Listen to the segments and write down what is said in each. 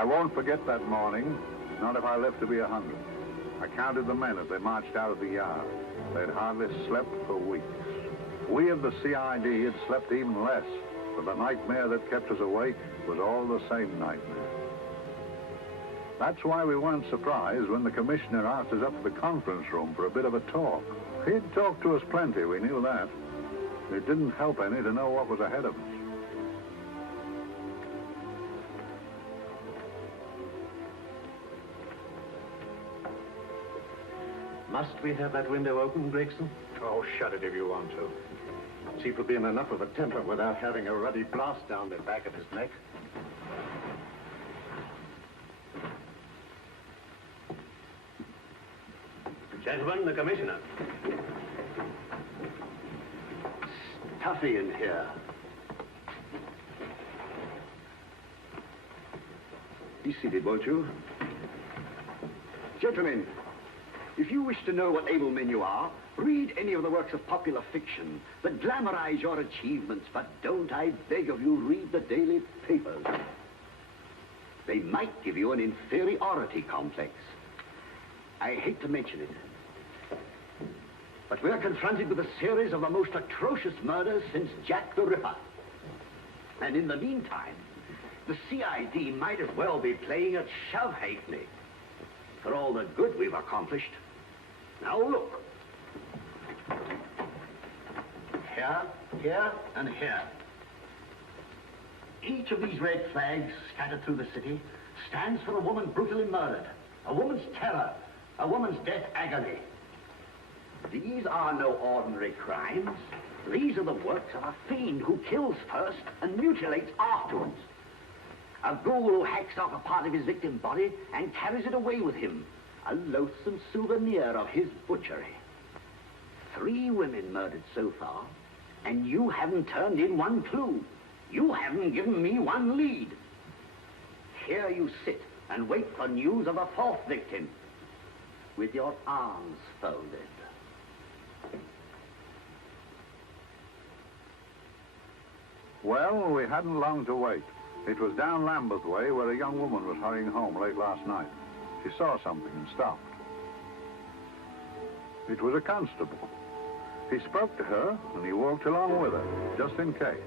I won't forget that morning, not if I live to be 100. I counted the men as they marched out of the yard. They'd hardly slept for weeks. We of the CID had slept even less, but the nightmare that kept us awake was all the same nightmare. That's why we weren't surprised when the commissioner asked us up to the conference room for a bit of a talk. He'd talked to us plenty, we knew that. It didn't help any to know what was ahead of us. Must we have that window open, Gregson? Oh, shut it if you want to. Chief will be in enough of a temper without having a ruddy blast down the back of his neck. Gentlemen, the commissioner. Stuffy in here. Be seated, won't you? Gentlemen, if you wish to know what able men you are, read any of the works of popular fiction that glamorize your achievements, but don't, I beg of you, read the daily papers. They might give you an inferiority complex. I hate to mention it, but we're confronted with a series of the most atrocious murders since Jack the Ripper. And in the meantime, the CID might as well be playing at shove halfpenny for all the good we've accomplished. Now look. Here, here, and here. Each of these red flags scattered through the city stands for a woman brutally murdered, a woman's terror, a woman's death agony. These are no ordinary crimes. These are the works of a fiend who kills first and mutilates afterwards. A ghoul who hacks off a part of his victim's body and carries it away with him, a loathsome souvenir of his butchery. 3 women murdered so far, and you haven't turned in one clue. You haven't given me one lead. Here you sit and wait for news of a 4th victim, with your arms folded. Well, we hadn't long to wait. It was down Lambeth Way where a young woman was hurrying home late last night. She saw something and stopped. It was a constable. He spoke to her and he walked along with her, just in case.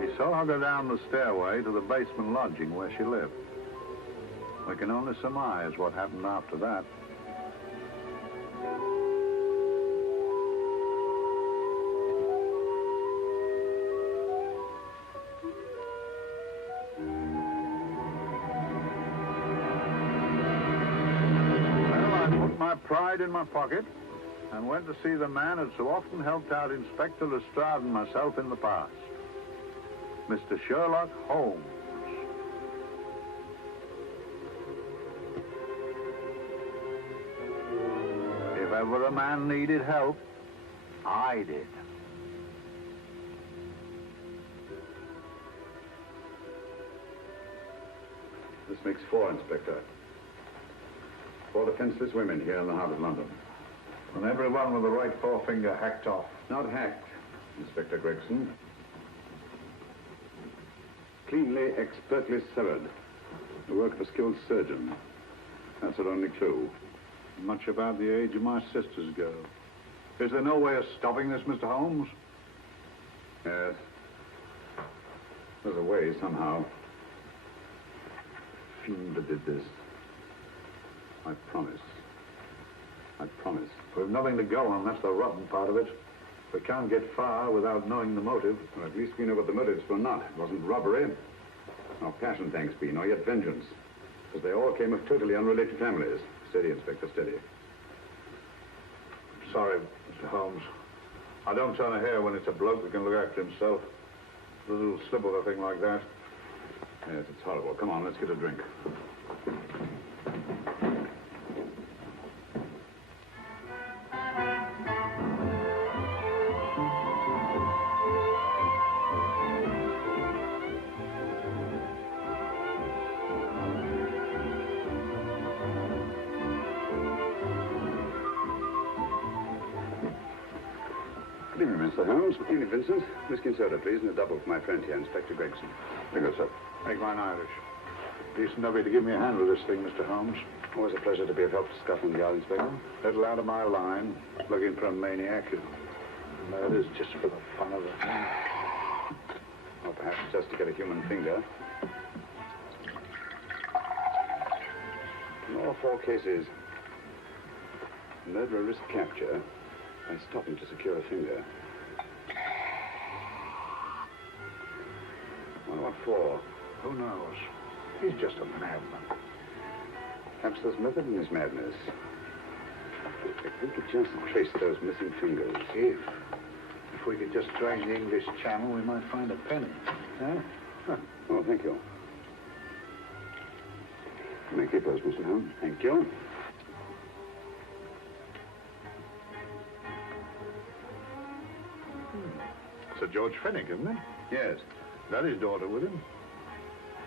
He saw her go down the stairway to the basement lodging where she lived. We can only surmise what happened after that. Pride in my pocket and went to see the man who'd so often helped out Inspector Lestrade and myself in the past, Mr. Sherlock Holmes. If ever a man needed help, I did. This makes 4, Inspector. 4 defenseless women here in the heart of London. And everyone with the right forefinger hacked off. Not hacked, Inspector Gregson. Cleanly, expertly severed. The work of a skilled surgeon. That's our only clue. Much about the age of my sister's girl. Is there no way of stopping this, Mr. Holmes? Yes. There's a way, somehow. Fiend that did this. I promise. I promise. We've nothing to go on, that's the rotten part of it. We can't get far without knowing the motive. Well, at least we know what the motives were not. It wasn't robbery, nor passion, thanks be, nor yet vengeance. Because they all came of totally unrelated families. Steady, Inspector, steady. Sorry, Mr. Holmes. I don't turn a hair when it's a bloke who can look after himself. A little slip of a thing like that. Yes, it's horrible. Come on, let's get a drink. Good evening, Mr. Holmes. Evening, Vincent. Whiskey and soda, please, and a double for my friend here, Inspector Gregson. Very good, sir. Make mine Irish. Decent of you to give me a hand with this thing, Mr. Holmes. Always a pleasure to be of help to Scotland Yard, Inspector. Little out of my line, looking for a maniac who murders just for the fun of it. Or perhaps just to get a human finger. In all 4 cases, the murderer risked capture by stopping to secure a finger. Well, what for? Who knows? He's just a madman. Perhaps there's method in his madness. If we could just trace those missing fingers. If we could just drain the English Channel, we might find a penny. Huh? Oh, thank you. You may keep those, Mr. Holmes. Thank you. Sir George Fenwick, isn't it? Yes. That his daughter with him.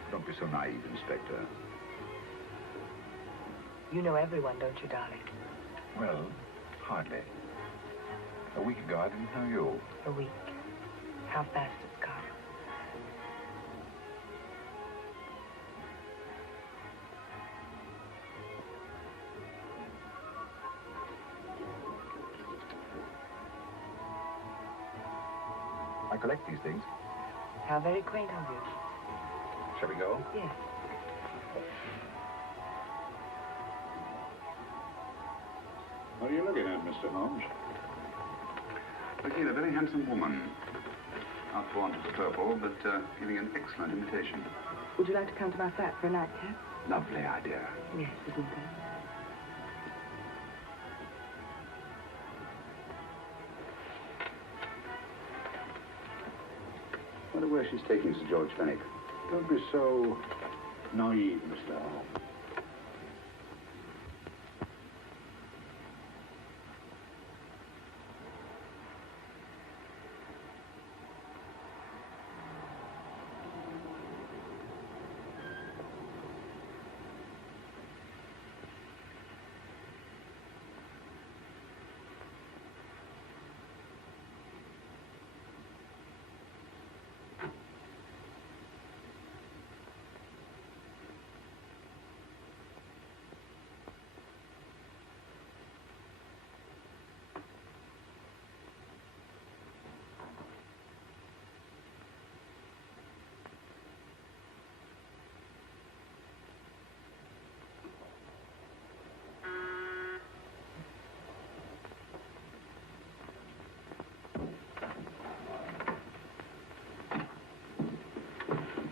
Don't be so naive, Inspector. You know everyone, don't you, darling? Well, hardly. A week ago, I didn't know you. A week. How fast it's gone. I collect these things. How very quaint of you. Shall we go? Yes. What are you looking at, Mr. Holmes? Looking at a very handsome woman. Not for want of the purple, but giving an excellent imitation. Would you like to come to my flat for a nightcap? Lovely idea. Yes, isn't it? I wonder where she's taking Sir George Fenwick. Don't be so naive, Mr. Holmes.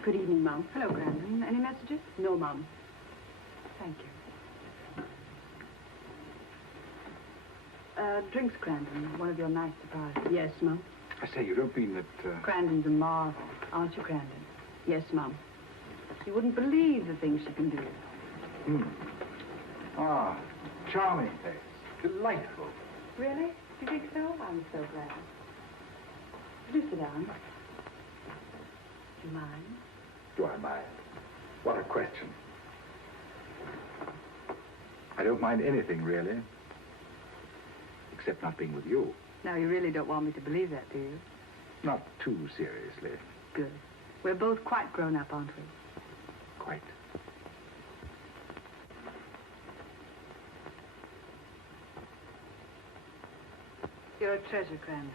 Good evening, Mum. Hello, Grandon. Any messages? No, Mum. Thank you. Drinks, Grandon. One of your nice surprises. Yes, Mum. I say, you don't mean that... Grandon's a marvel, aren't you, Grandon? Yes, Mum. You wouldn't believe the things she can do. Ah, charming place. Delightful. Really? Do you think so? I'm so glad. Do sit down. Do you mind? Do I mind? What a question. I don't mind anything, really. Except not being with you. Now, you really don't want me to believe that, do you? Not too seriously. Good. We're both quite grown up, aren't we? Quite. You're a treasure, Grandon.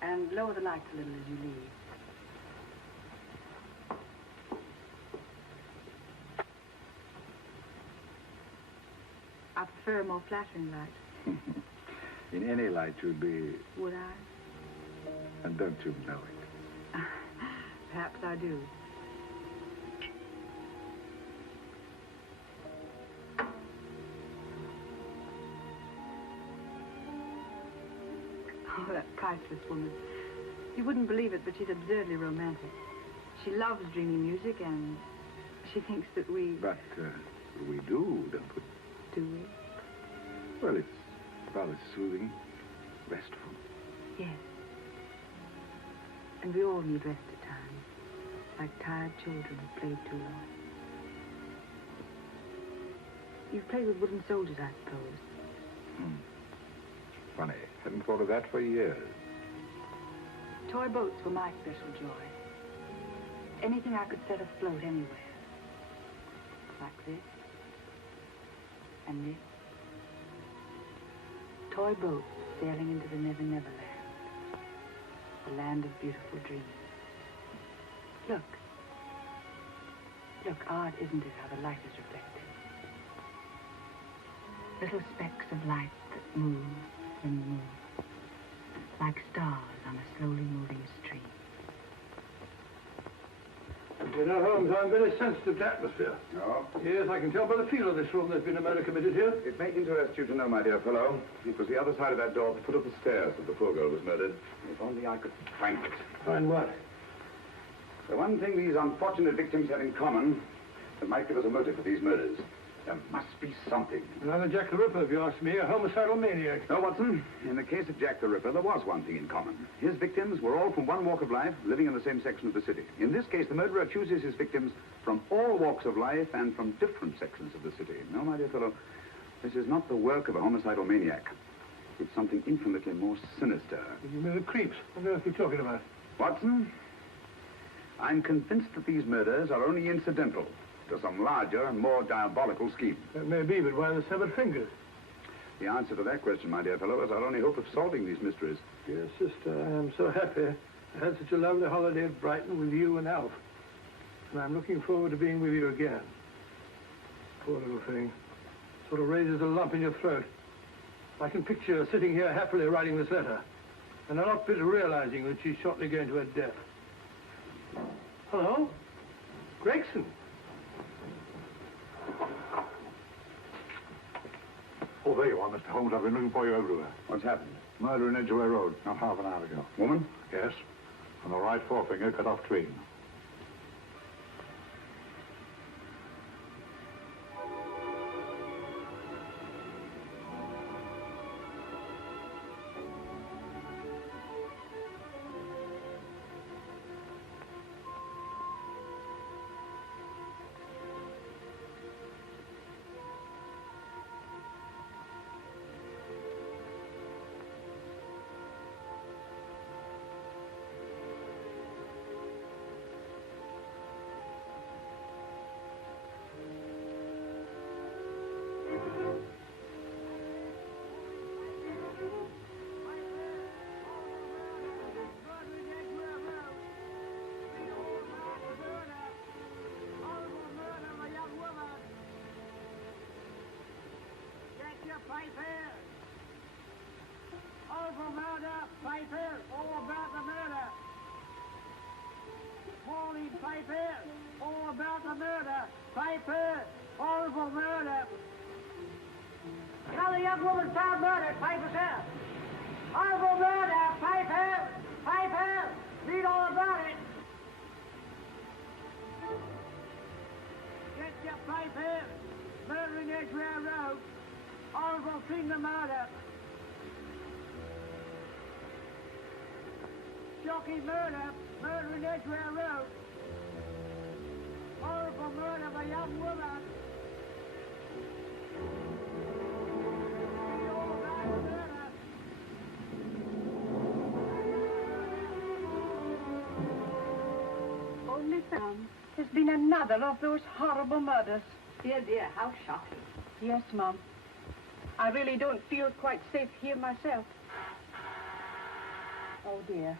And lower the lights a little as you leave. I prefer a more flattering light. In any light, you'd be... Would I? And don't you know it? Perhaps I do. Oh, that priceless woman. You wouldn't believe it, but she's absurdly romantic. She loves dreamy music, and she thinks that we... But we do, don't we? Do we? Well, it's rather soothing, restful. Yes. And we all need rest at times, like tired children who played too long. You've played with wooden soldiers, I suppose. Funny. Hadn't thought of that for years. Toy boats were my special joy. Anything I could set afloat anywhere. Like this. And this. Toy boats sailing into the Never Never Land. The land of beautiful dreams. Look. Look, odd, isn't it, how the light is reflected? Little specks of light that move and move. Like stars on a slowly moving stream. You know, Holmes, I'm very sensitive to atmosphere. No? Yes, I can tell by the feel of this room there's been a murder committed here. It may interest you to know, my dear fellow, it was the other side of that door at the foot of the stairs that the poor girl was murdered. If only I could find it. Find what? The one thing these unfortunate victims have in common that might give us a motive for these murders. There must be something. Another Jack the Ripper, if you ask me, a homicidal maniac. No, Watson. In the case of Jack the Ripper, there was one thing in common. His victims were all from one walk of life, living in the same section of the city. In this case, the murderer chooses his victims from all walks of life and from different sections of the city. No, my dear fellow, this is not the work of a homicidal maniac. It's something infinitely more sinister. You mean the creeps? What on earth are you talking about? Watson, I'm convinced that these murders are only incidental to some larger and more diabolical scheme. That may be, but why the severed fingers? The answer to that question, my dear fellow, is our only hope of solving these mysteries. Dear sister, I am so happy. I had such a lovely holiday at Brighton with you and Alf. And I'm looking forward to being with you again. Poor little thing. Sort of raises a lump in your throat. I can picture her sitting here happily writing this letter. And a lot bit realizing that she's shortly going to her death. Hello? Gregson. Oh, there you are, Mr. Holmes. I've been looking for you everywhere. What's happened? Murder in Edgeway Road, not half an hour ago. Woman? Yes. And the right forefinger cut off clean. Papers! All for murder, papers, all about the murder. Morning papers, all about the murder, papers, all for murder. Another young woman found murdered, papers here. All for murder, papers, papers, read all about it. Get your papers, murder in Edgware Road. Horrible thing, the murder. Shocking murder, murder in Edgware Road. Horrible murder of a young woman. We all died of murder. Only Sam, there's been another of those horrible murders. Dear, dear, how shocking. Yes, Mum. I really don't feel quite safe here myself. Oh, dear.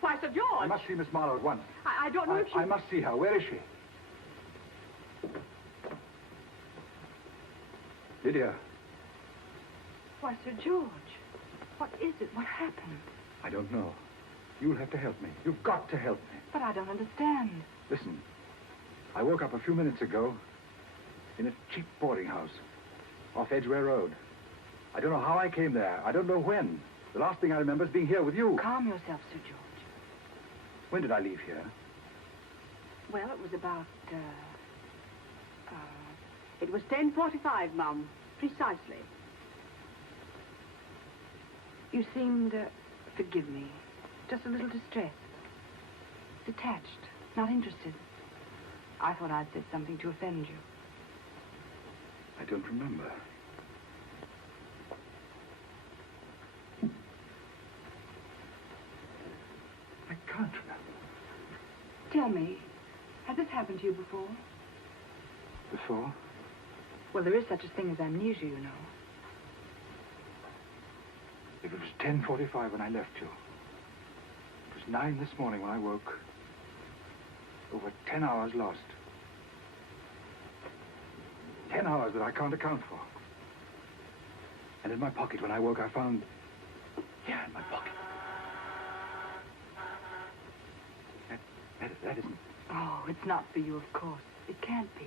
Why, Sir George! I must see Miss Marlowe at once. I don't know if she... I must see her. Where is she? Lydia. Why, Sir George, what is it? What happened? I don't know. You'll have to help me. You've got to help me. But I don't understand. Listen. I woke up a few minutes ago in a cheap boarding house off Edgware Road. I don't know how I came there. I don't know when. The last thing I remember is being here with you. Calm yourself, Sir George. When did I leave here? Well, it was about, it was 10:45, Mum. Precisely. You seemed, forgive me, Just a little distressed. Detached. Not interested. I thought I'd said something to offend you. I don't remember. I can't remember. Tell me, has this happened to you before? Before? Well, there is such a thing as amnesia, you know. It was 10:45 when I left you. It was 9 this morning when I woke. Over 10 hours lost. 10 hours that I can't account for. And in my pocket, when I woke, I found... Yeah, in my pocket. That isn't... Oh, it's not for you, of course. It can't be.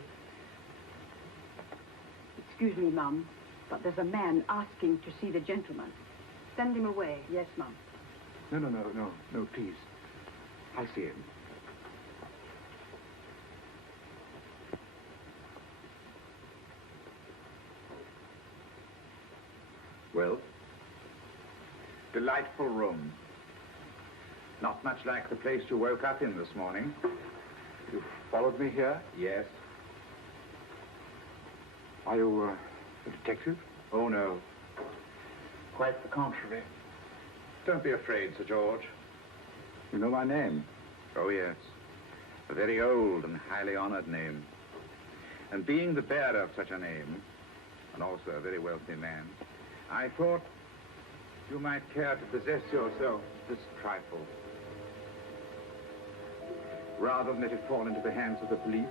Excuse me, Mum, but there's a man asking to see the gentleman. Send him away. Yes, Mum. No, please. I'll see him. Well? Delightful room. Not much like the place you woke up in this morning. You followed me here? Yes. Are you a detective? Oh, no. Quite the contrary. Don't be afraid, Sir George. You know my name? Oh, yes. A very old and highly honored name. And being the bearer of such a name, and also a very wealthy man, I thought you might care to possess yourself this trifle. Rather than let it fall into the hands of the police.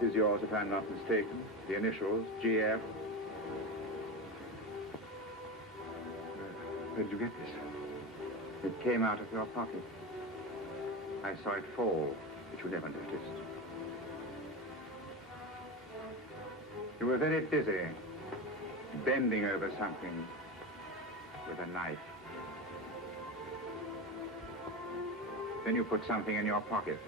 It is yours, if I'm not mistaken. The initials, GF. Where did you get this? It came out of your pocket. I saw it fall, but you never noticed. You were very busy, bending over something with a knife. Then you put something in your pocket.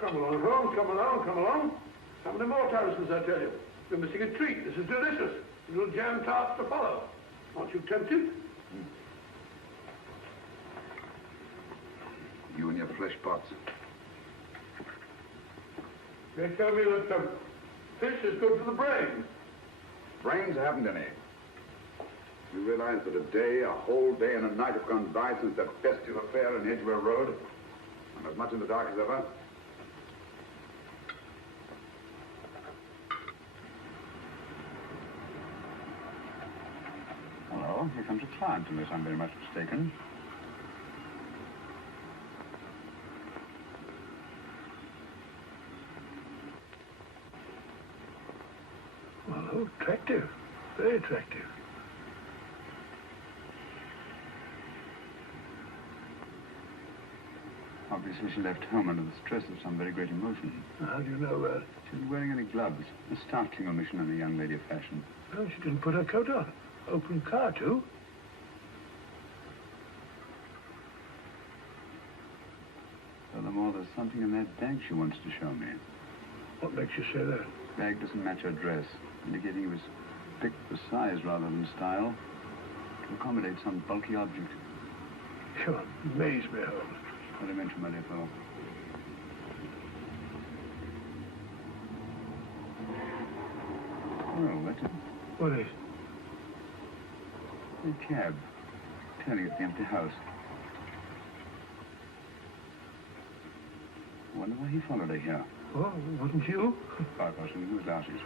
Come along, Holmes, come along, come along. How many more Harrisons, I tell you? You're missing a treat. This is delicious. A little jam tart to follow. Aren't you tempted? You and your flesh pots. They tell me that fish is good for the brain. Brains haven't any. You realize that a whole day and a night have gone by since that festive affair in Edgware Road? I'm as much in the dark as ever. Hello, here comes a client, unless I'm very much mistaken. Well, attractive. Very attractive. Obviously, she left home under the stress of some very great emotion. How do you know that? She wasn't wearing any gloves. A startling omission in a young lady of fashion. Oh, she didn't put her coat on. Open car, too. Furthermore, there's something in that bag she wants to show me. What makes you say that? The bag doesn't match her dress, indicating it was picked for size rather than style, to accommodate some bulky object. You amaze me, Holmes. What I mentioned, my dear fellow. Well, that's it. What is? A cab, turning at the empty house. I wonder why he followed her here. Oh, wasn't you? I wasn't. Whose glasses?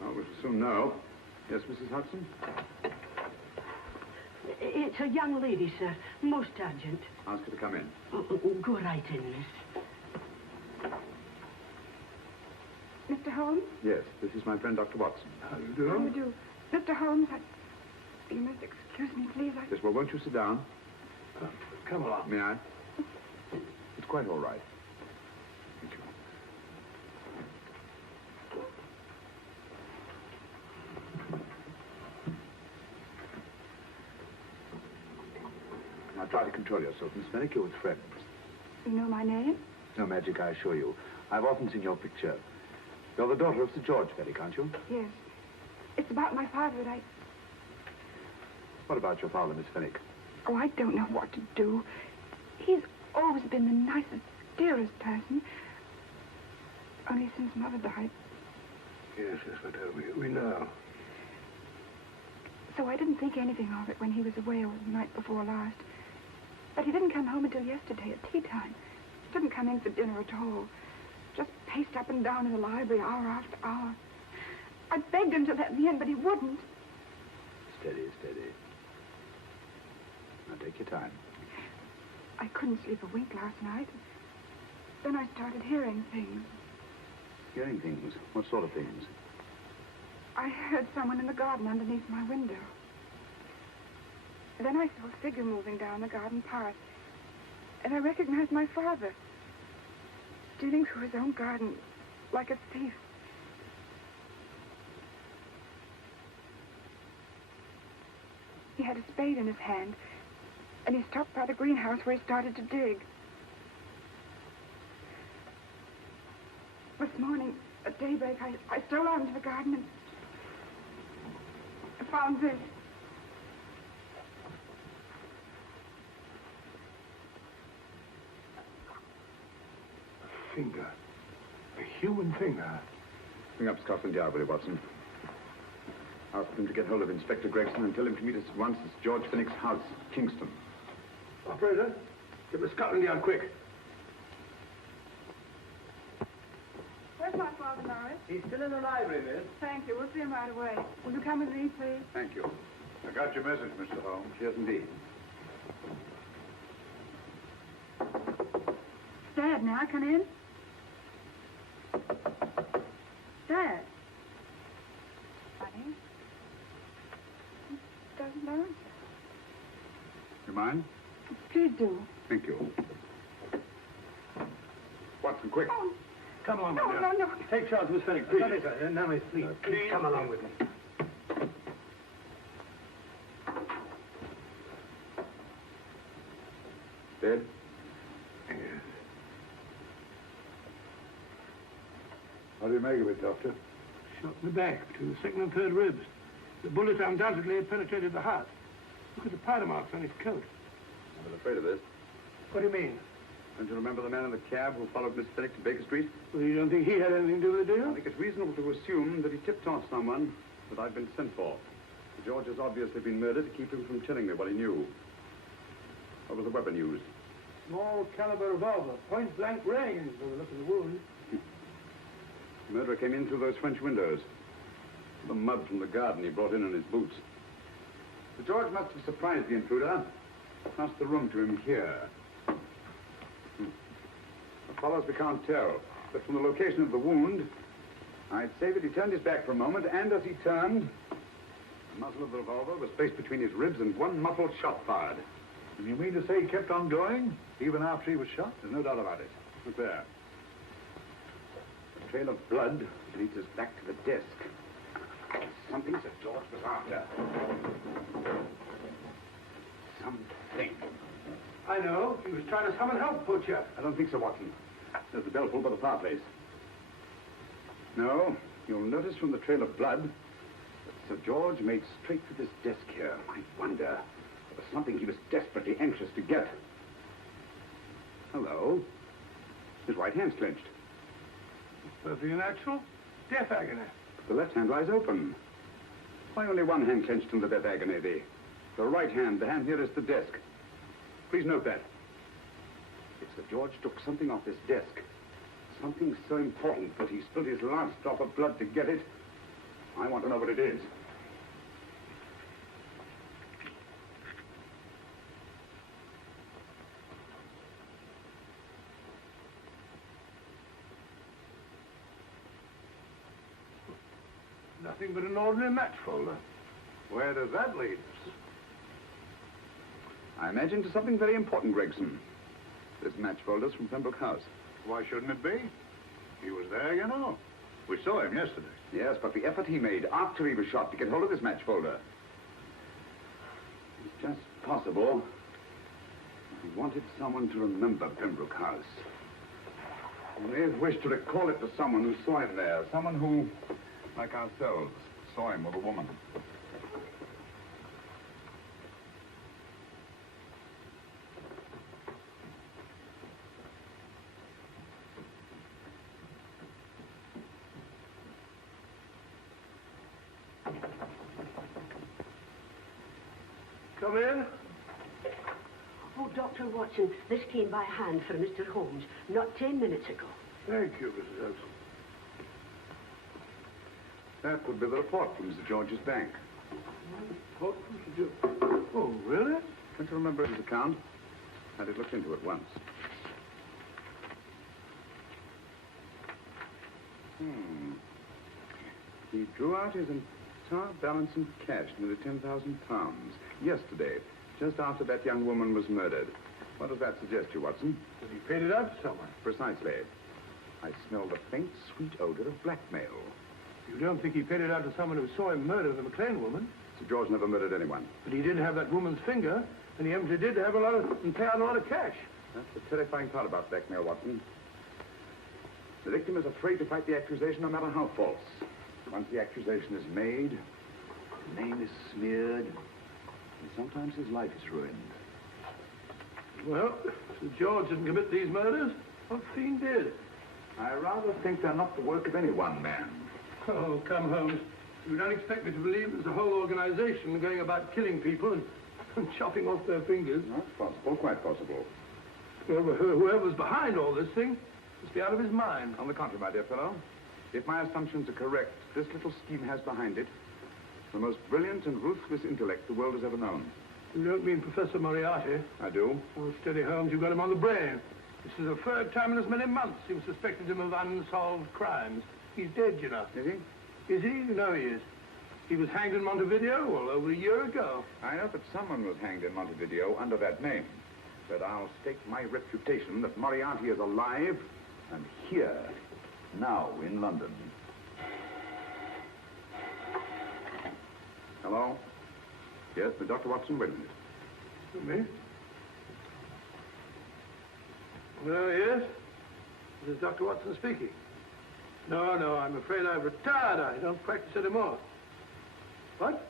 Oh, we shall soon know. Yes, Mrs. Hudson? It's a young lady, sir. Most urgent. Ask her to come in. Go right in, miss. Mr. Holmes? Yes, this is my friend, Dr. Watson. How do you do? How do you do? Mr. Holmes, you must excuse me, please. Yes, well, won't you sit down? Come along. May I? It's quite all right. Thank you. Now try to control yourself, Miss Fenwick. You're with friends. You know my name? No magic, I assure you. I've often seen your picture. You're the daughter of Sir George Fenwick, aren't you? Yes. It's about my father that I... What about your father, Miss Fenwick? Oh, I don't know what to do. He's always been the nicest, dearest person. Only since Mother died. Yes, but we know. So I didn't think anything of it when he was away the night before last. But he didn't come home until yesterday at tea time. Didn't come in for dinner at all. Just paced up and down in the library hour after hour. I begged him to let me in, but he wouldn't. Steady, steady. Now take your time. I couldn't sleep a wink last night. Then I started hearing things. Hearing things? What sort of things? I heard someone in the garden underneath my window. Then I saw a figure moving down the garden path. And I recognized my father. Stealing through his own garden like a thief. He had a spade in his hand. And he stopped by the greenhouse where he started to dig. This morning, at daybreak, I stole out into the garden and I found this. A finger. A human finger. Bring up Scotland Yard, will you, Watson? Ask them to get hold of Inspector Gregson and tell him to meet us at once at George Fenwick's house, Kingston. Operator, get me Scotland Yard quick. Where's my father, Norris? He's still in the library, miss. Thank you. We'll see him right away. Will you come with me, please? Thank you. I got your message, Mr. Holmes. Yes, indeed. Dad, may I come in? Dad. Honey? He doesn't answer. You mind? Please do. Thank you. Watson, quick. Oh, Come along, no, my dear. no, no. Take charge, Miss Fenwick, please. Now, Miss, please. Please come along with me. Dead? Yes. What do you make of it, Doctor? Shot in the back between the second and third ribs. The bullet undoubtedly had penetrated the heart. Look at the powder marks on his coat. I was afraid of this. What do you mean? Don't you remember the man in the cab who followed Miss Fenwick to Baker Street? Well, you don't think he had anything to do with the I deal? think it's reasonable to assume that he tipped off someone that I've been sent for. George has obviously been murdered to keep him from telling me what he knew. What was the weapon used? Small caliber revolver, point blank range, by the look of the wound. The murderer came in through those French windows. The mud from the garden he brought in his boots. Sir George must have surprised the intruder. Passed the room to him here. What follows we can't tell. But from the location of the wound, I'd say that he turned his back for a moment, and as he turned, the muzzle of the revolver was placed between his ribs and one muffled shot fired. And you mean to say he kept on going, even after he was shot? There's no doubt about it. Look there. The trail of blood leads us back to the desk. Something Sir George was after. Something. I know. He was trying to summon help, poor chap. I don't think so, Watson. There's the bell pulled by the fireplace. No, you'll notice from the trail of blood that Sir George made straight for this desk here. I wonder, there was something he was desperately anxious to get. Hello. His right hand's clenched. Perfectly natural. Death agony. The left hand lies open. Why only one hand clenched in the death agony? The right hand, the hand nearest the desk. Please note that. If Sir George took something off this desk, something so important that he spilled his last drop of blood to get it, I want to know what it is. Nothing but an ordinary match folder. Where does that lead us? I imagine to something very important, Gregson. This match folder's from Pembroke House. Why shouldn't it be? He was there, you know. We saw him yesterday. Yes, but the effort he made after he was shot to get hold of this match folder. It's just possible he wanted someone to remember Pembroke House. He may have wished to recall it to someone who saw him there. Someone who, like ourselves, saw him with a woman. Come in. Oh, Dr. Watson, this came by hand for Mr. Holmes not 10 minutes ago. Thank you, Mrs. Hudson. That would be the report from Mr. George's bank. What, Mr. George? Oh, really? Can't you remember his account? Had it looked into at once. He drew out his entire balance in cash, nearly £10,000, yesterday, just after that young woman was murdered. What does that suggest you, Watson? That he paid it out to someone. Precisely. I smell the faint, sweet odor of blackmail. You don't think he paid it out to someone who saw him murder the McLean woman? Sir George never murdered anyone. But he did have that woman's finger, and he evidently did have and pay out a lot of cash. That's the terrifying part about blackmail, Watson. The victim is afraid to fight the accusation, no matter how false. Once the accusation is made, his name is smeared, and sometimes his life is ruined. Well, Sir George didn't commit these murders. What fiend did? I rather think they're not the work of any one man. Oh, come, Holmes. You don't expect me to believe there's a whole organization going about killing people and chopping off their fingers. That's possible, quite possible. Well, whoever's behind all this thing must be out of his mind. On the contrary, my dear fellow, if my assumptions are correct, this little scheme has behind it the most brilliant and ruthless intellect the world has ever known. You don't mean Professor Moriarty? I do. Oh, steady, Holmes. You've got him on the brain. This is the third time in as many months you've suspected him of unsolved crimes. He's dead, you know. Is he? Is he? You know he is. He was hanged in Montevideo well over a year ago. I know that someone was hanged in Montevideo under that name. But I'll stake my reputation that Moriarty is alive and here, now in London. Hello? Yes, but Dr. Watson, wait a minute. Me? Well, yes. This is Dr. Watson speaking. No, I'm afraid I've retired. I don't practice anymore. What?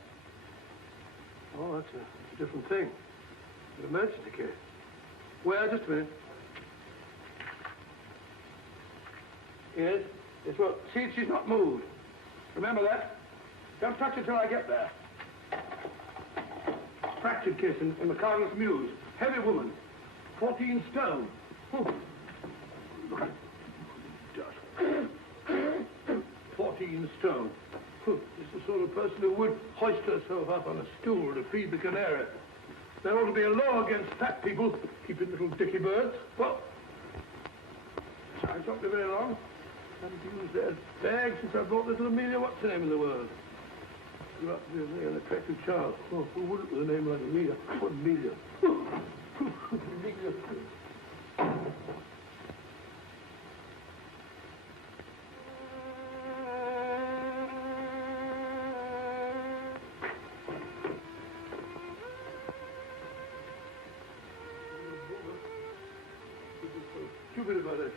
Oh, that's a different thing. An emergency case. Well, just a minute. Yes? Yes, well, see, she's not moved. Remember that? Don't touch her till I get there. Fractured case in the Cardinal's Mews. Heavy woman. 14 stone. Oh. Look at dust. 14 stone. Just the sort of person who would hoist herself up on a stool to feed the canary. There ought to be a law against fat people keeping little dicky birds. Well, I don't be very long. I haven't used that bag since I brought little Amelia. What's the name in the world? Grew up to be a very unattractive child. Oh, who wouldn't with a name like Amelia? What Amelia? Amelia. Stupid about it.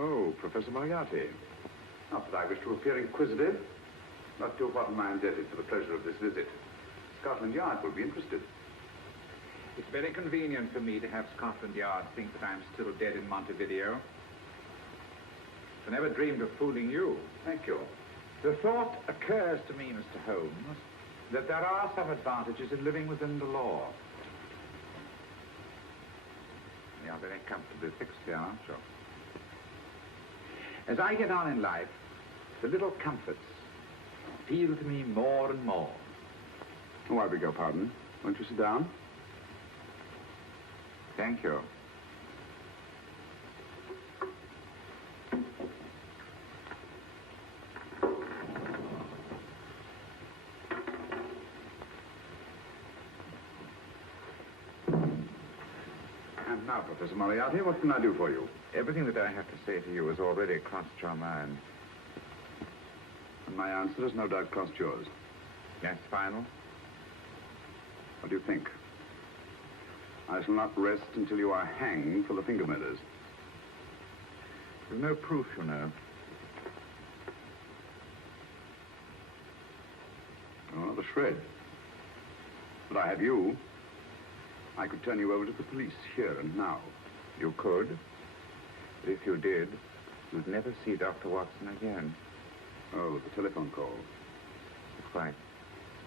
Oh, Professor Moriarty. Not that I wish to appear inquisitive, but to what am I indebted for the pleasure of this visit? Scotland Yard will be interested. It's very convenient for me to have Scotland Yard think that I'm still dead in Montevideo. I never dreamed of fooling you. Thank you. The thought occurs to me, Mr. Holmes, that there are some advantages in living within the law. You are very comfortably fixed here, aren't you? As I get on in life, the little comforts appeal to me more and more. Oh, I beg your pardon. Won't you sit down? Thank you. And now, Professor Moriarty, what can I do for you? Everything that I have to say to you has already crossed your mind. And my answer has no doubt crossed yours. That's final? What do you think? I shall not rest until you are hanged for the finger murders. There's no proof, you know. Oh, not a shred. But I have you. I could turn you over to the police here and now. You could. But if you did, you'd never see Dr. Watson again. Oh, the telephone call. Quite.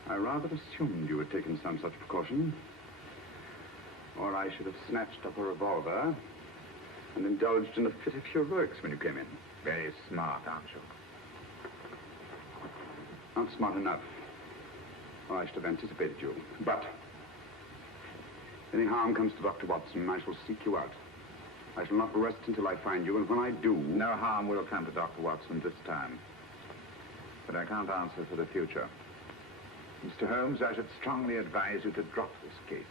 I rather assumed you had taken some such precaution. Or I should have snatched up a revolver and indulged in a fit of heroics when you came in. Very smart, aren't you? Not smart enough. Or I should have anticipated you. But if any harm comes to Dr. Watson, I shall seek you out. I shall not rest until I find you, and when I do... No harm will come to Dr. Watson this time. But I can't answer for the future. Mr. Holmes, I should strongly advise you to drop this case.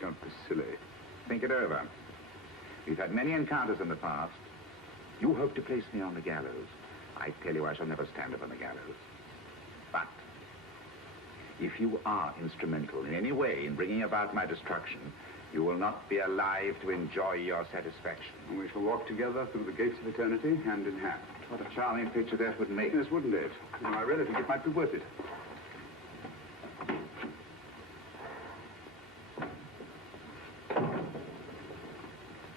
Don't be silly. Think it over. We've had many encounters in the past. You hope to place me on the gallows. I tell you I shall never stand up on the gallows. But if you are instrumental in any way in bringing about my destruction, you will not be alive to enjoy your satisfaction. And we shall walk together through the gates of eternity, hand in hand. What a charming picture that would make. Yes, wouldn't it? And I really think it might be worth it.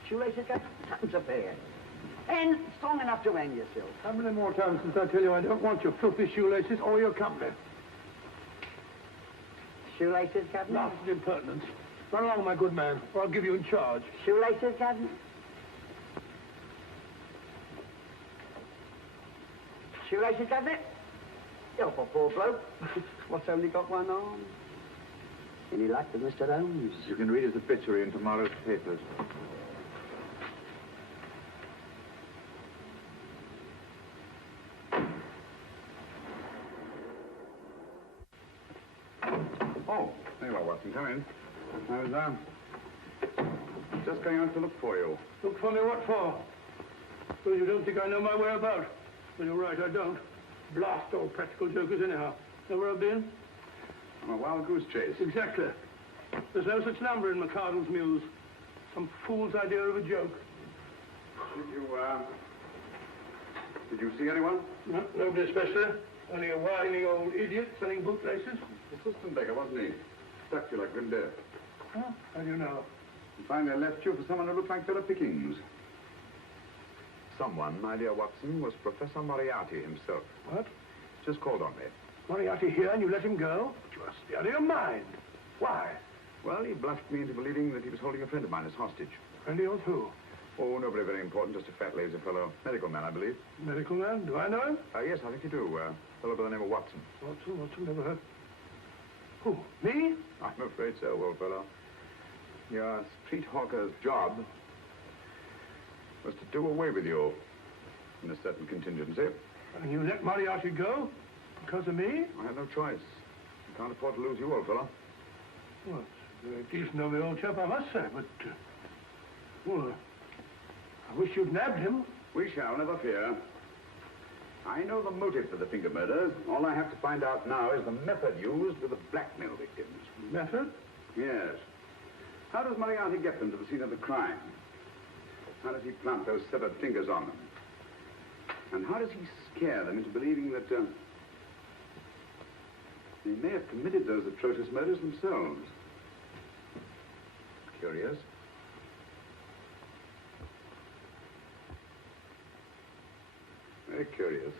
Shoelaces got tons of hair. And strong enough to hang yourself. How many more times since I tell you I don't want your filthy shoelaces or your company? Shoelaces, Captain? Blasted impertinence. Run along, my good man, or I'll give you in charge. Shoelaces, Captain? Shoelaces, Captain? You're a poor bloke. What's only got one arm? Any luck with Mr. Holmes? You can read his obituary in tomorrow's papers. Oh, there you are, Watson. Come in. I was, just going out to look for you. Look for me what for? Well, you don't think I know my way about? Well, you're right, I don't. Blast all practical jokers anyhow. Know where I've been? On a wild goose chase. Exactly. There's no such number in McCardle's Muse. Some fool's idea of a joke. Did you see anyone? No, nobody especially. Only a whining old idiot selling bootlaces. Assistant beggar, wasn't he? Stuck you like grim death. Huh? How do you know? And finally left you for someone who looked like Philip Pickings. Someone, my dear Watson, was Professor Moriarty himself. What? Just called on me. Moriarty here and you let him go? But you must be out of your mind. Why? Well, he bluffed me into believing that he was holding a friend of mine as hostage. Friend of yours who? Oh, nobody very important, just a fat, lazy fellow. Medical man, I believe. Medical man? Do I know him? Yes, I think you do. A fellow by the name of Watson. Watson, never heard. Who, me? I'm afraid so, old fellow. Your street hawker's job was to do away with you in a certain contingency. And you let Moriarty go? Because of me? I had no choice. I can't afford to lose you, old fellow. Well, it's very decent of the old chap, I must say, but... well, I wish you'd nabbed him. We shall, never fear. I know the motive for the finger murders. All I have to find out now is the method used with the blackmail victims. Method? Yes. How does Moriarty get them to the scene of the crime? How does he plant those severed fingers on them? And how does he scare them into believing that they may have committed those atrocious murders themselves. Curious. Very curious.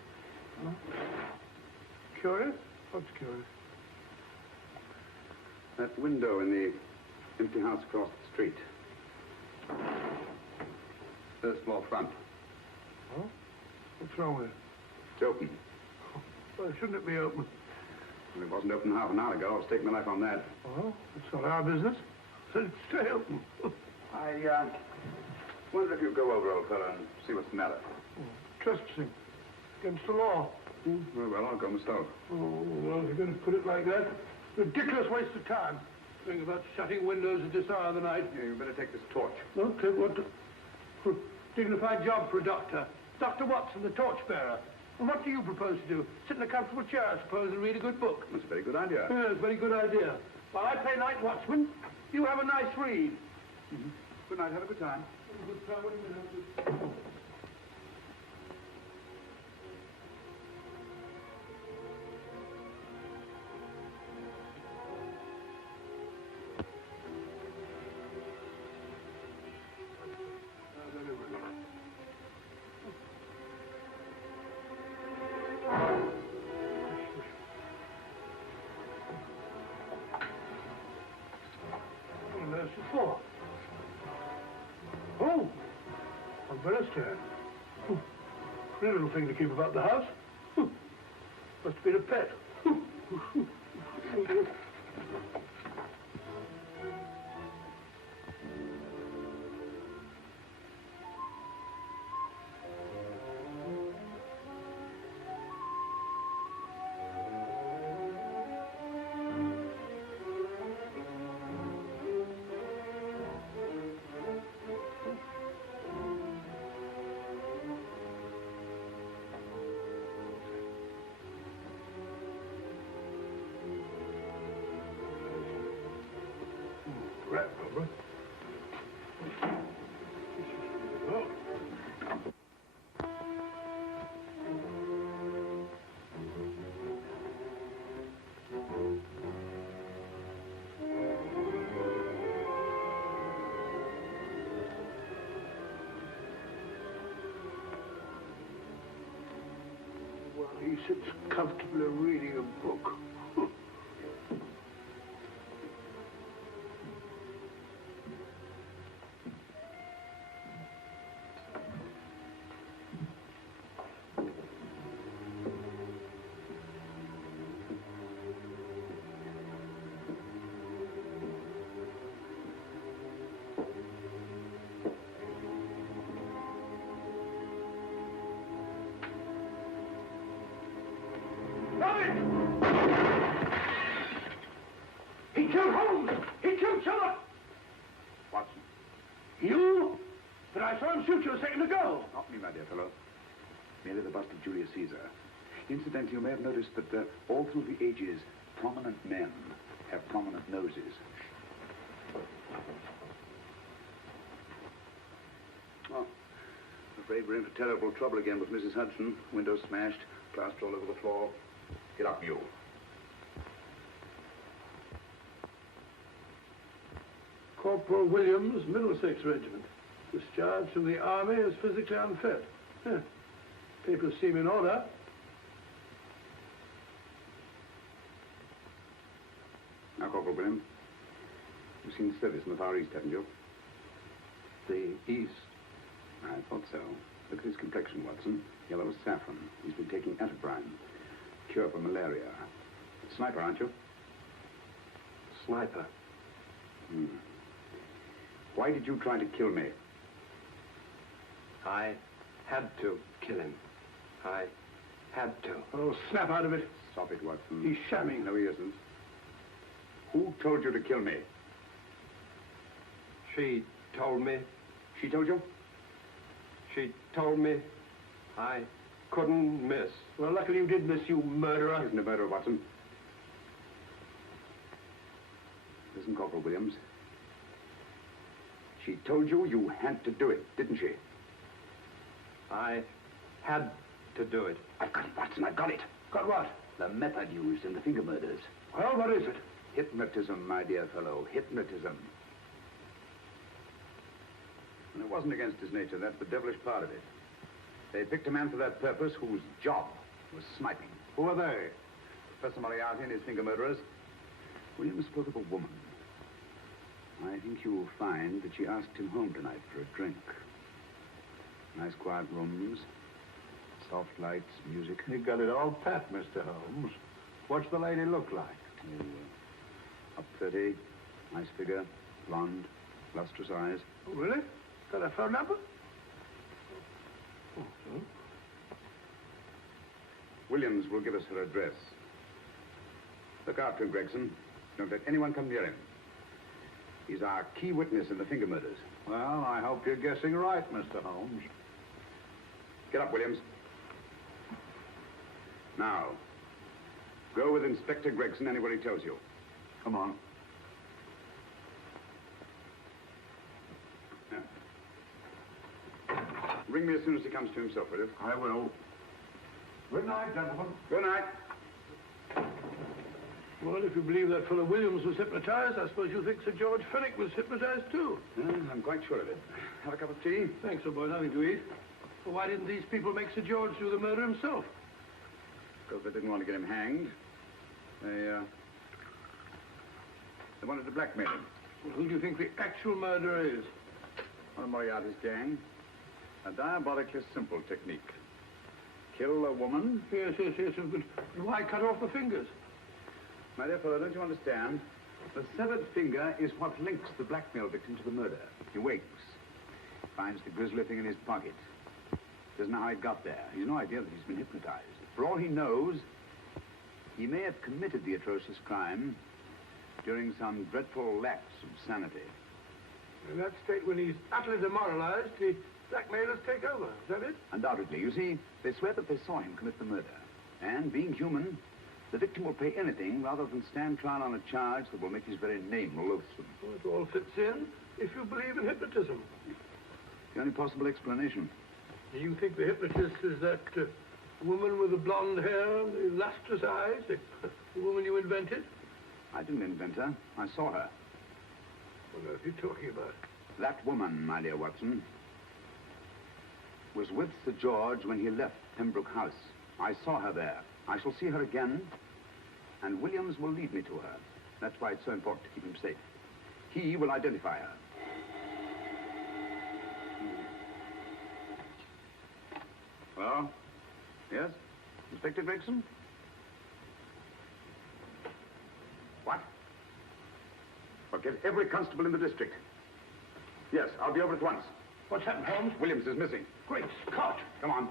Huh? Curious? What's curious? That window in the empty house across the street. First floor front. Huh? What's wrong with it? It's open. Well, shouldn't it be open? Well, it wasn't open half an hour ago. I'll stake my life on that. Well, it's not our business. So stay open. I wonder if you'd go over, old fellow, and see what's the matter. Trespassing. Against the law. Very well, I'll go myself. Oh, well, if you're going to put it like that, ridiculous waste of time. Think about shutting windows at this hour of the night. Yeah, you better take this torch. Okay, what? Dignified job for a doctor. Dr. Watson, the torchbearer. And what do you propose to do? Sit in a comfortable chair, I suppose, and read a good book? That's a very good idea. Yes, very good idea. While I play night watchman, you have a nice read. Mm-hmm. Good night, have a good time. Have a good time, what do you mean, have a good... For? Oh, umbrella stand. Pretty little thing to keep about the house. Must have been a pet. Rathbone. Oh. Well, he sits comfortably reading a book. He killed Holmes! He killed Sherlock! Watson. You? But I saw him shoot you a second ago. Not me, my dear fellow. Merely the bust of Julius Caesar. Incidentally, you may have noticed that all through the ages, prominent men have prominent noses. Oh, I'm afraid we're in for terrible trouble again with Mrs. Hudson. Windows smashed, plaster all over the floor. Get up, you. Corporal Williams, Middlesex Regiment. Discharged from the army as physically unfit. Yeah. Papers seem in order. Now, Corporal Williams, you've seen service in the Far East, haven't you? The East? I thought so. Look at his complexion, Watson. Yellow as saffron. He's been taking atabrine. Cure for malaria. Sniper, aren't you? Sniper. Hmm. Why did you try to kill me? I had to kill him. I had to. Oh, snap out of it. Stop it, Watson. He's shamming. No, he isn't. Who told you to kill me? She told me. She told you? She told me I couldn't miss. Well, luckily you did miss, you murderer. Isn't a murderer, Watson. Listen, Corporal Williams. She told you you had to do it, didn't she? I had to do it. I've got it, Watson, I've got it. Got what? The method used in the finger murders. Well, what is it? Hypnotism, my dear fellow, hypnotism. And it wasn't against his nature, that's the devilish part of it. They picked a man for that purpose whose job was sniping. Who are they? Professor Moriarty and his finger murderers. Williams spoke of a woman. I think you'll find that she asked him home tonight for a drink. Nice quiet rooms, soft lights, music. You got it all pat, Mr. Holmes. What's the lady look like? Up 30, nice figure, blonde, lustrous eyes. Oh, really? Got a phone number? Oh, so? Williams will give us her address. Look out for him, Gregson. Don't let anyone come near him. He's our key witness in the finger murders. Well, I hope you're guessing right, Mr. Holmes. Get up, Williams. Now, go with Inspector Gregson anywhere he tells you. Come on. Now. Ring me as soon as he comes to himself, will you? I will. Good night, gentlemen. Good night. Well, if you believe that fellow Williams was hypnotized, I suppose you think Sir George Fenwick was hypnotized, too. I'm quite sure of it. Have a cup of tea? Thanks, old boy. Nothing to eat. Well, why didn't these people make Sir George do the murder himself? Because they didn't want to get him hanged. They wanted to blackmail him. Well, who do you think the actual murderer is? One of Moriarty's gang. A diabolically simple technique. Kill a woman. Yes. But why cut off the fingers? My dear fellow, don't you understand? The severed finger is what links the blackmail victim to the murder. He wakes, finds the grisly thing in his pocket. Doesn't know how it got there. He's no idea that he's been hypnotized. For all he knows, he may have committed the atrocious crime during some dreadful lapse of sanity. In that state, when he's utterly demoralized, the blackmailers take over. Is that it? Undoubtedly. You see, they swear that they saw him commit the murder. And, being human, the victim will pay anything rather than stand trial on a charge that will make his very name loathsome. Well, it all fits in if you believe in hypnotism. The only possible explanation. Do you think the hypnotist is that woman with the blonde hair, the lustrous eyes, the woman you invented? I didn't invent her. I saw her. What on earth are you talking about? That woman, my dear Watson, was with Sir George when he left Pembroke House. I saw her there. I shall see her again, and Williams will lead me to her. That's why it's so important to keep him safe. He will identify her. Hello? Yes? Inspector Gregson? What? Well, get every constable in the district. Yes, I'll be over at once. What's happened, Holmes? Williams is missing. Great Scott! Come on.